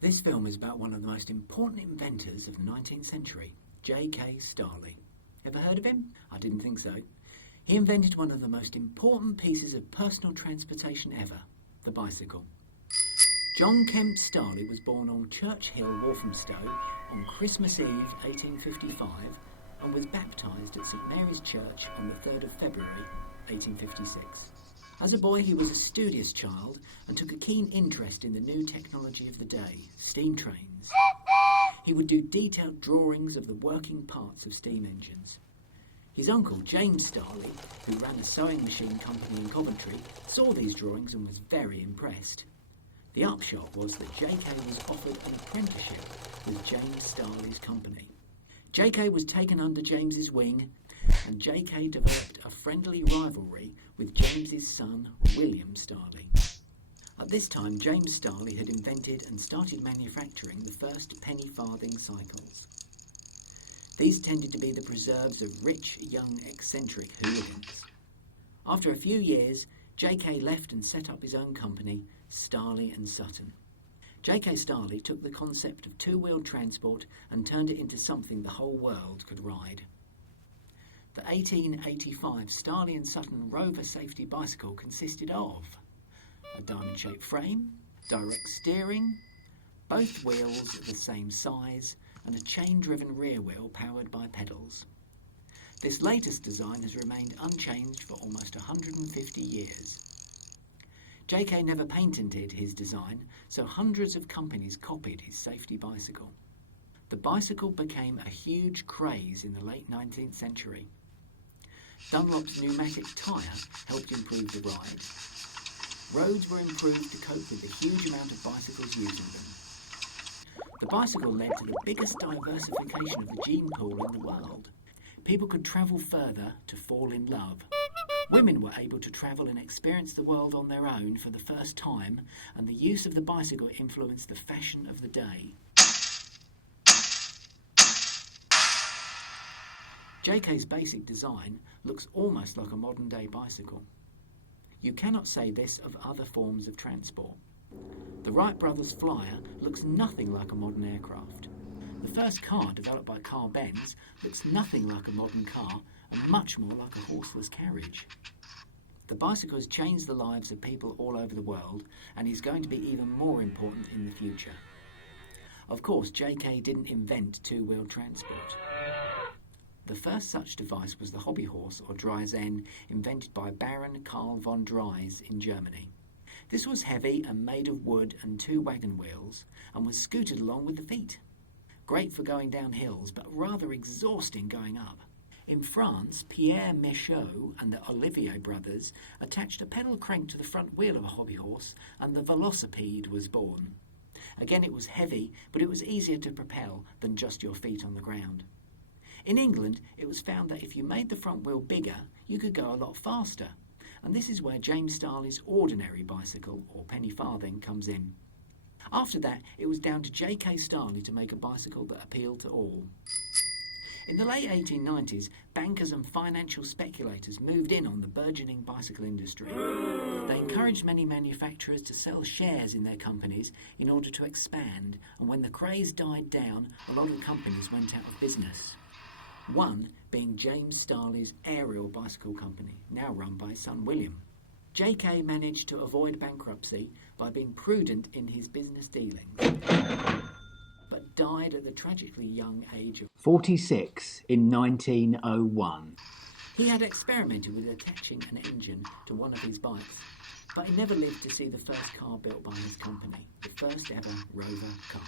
This film is about one of the most important inventors of the 19th century, jkstarley. Ever heard of him? I didn't think so. He invented one of the most important pieces of personal transportation ever, the bicycle. John Kemp Starley was born on Church Hill, Walthamstow, on Christmas Eve 1855 and was baptised at St Mary's Church on the 3rd of February 1856. As a boy, he was a studious child and took a keen interest in the new technology of the day, steam trains. He would do detailed drawings of the working parts of steam engines. His uncle, James Starley, who ran a sewing machine company in Coventry, saw these drawings and was very impressed. The upshot was that JK was offered an apprenticeship with James Starley's company. JK was taken under James's wing, and JK developed a friendly rivalry with James's son, William Starley. At this time, James Starley had invented and started manufacturing the first penny farthing cycles. These tended to be the preserves of rich, young, eccentric hooligans. After a few years, JK left and set up his own company, Starley and Sutton. J.K. Starley took the concept of two-wheeled transport and turned it into something the whole world could ride. The 1885 Starley and Sutton Rover safety bicycle consisted of a diamond-shaped frame, direct steering, both wheels the same size, and a chain-driven rear wheel powered by pedals. This latest design has remained unchanged for almost 150 years. JK never patented his design, so hundreds of companies copied his safety bicycle. The bicycle became a huge craze in the late 19th century. Dunlop's pneumatic tyre helped improve the ride. Roads were improved to cope with the huge amount of bicycles using them. The bicycle led to the biggest diversification of the gene pool in the world. People could travel further to fall in love. Women were able to travel and experience the world on their own for the first time, and the use of the bicycle influenced the fashion of the day. JK's basic design looks almost like a modern-day bicycle. You cannot say this of other forms of transport. The Wright brothers' Flyer looks nothing like a modern aircraft. The first car developed by Carl Benz looks nothing like a modern car and much more like a horseless carriage. The bicycle has changed the lives of people all over the world and is going to be even more important in the future. Of course, JK didn't invent two-wheel transport. The first such device was the hobby horse, or Dreisen, invented by Baron Karl von Drais in Germany. This was heavy and made of wood and two wagon wheels and was scooted along with the feet. Great for going down hills, but rather exhausting going up. In France, Pierre Michaud and the Olivier brothers attached a pedal crank to the front wheel of a hobby horse, and the velocipede was born. Again, it was heavy, but it was easier to propel than just your feet on the ground. In England, it was found that if you made the front wheel bigger, you could go a lot faster, and this is where James Starley's ordinary bicycle, or penny farthing, comes in. After that, it was down to J.K. Starley to make a bicycle that appealed to all. In the late 1890s, bankers and financial speculators moved in on the burgeoning bicycle industry. They encouraged many manufacturers to sell shares in their companies in order to expand, and when the craze died down, a lot of companies went out of business. One being James Starley's Ariel Bicycle Company, now run by his son William. JK managed to avoid bankruptcy by being prudent in his business dealings, but died at the tragically young age of 46 in 1901. He had experimented with attaching an engine to one of his bikes, but he never lived to see the first car built by his company, the first ever Rover car.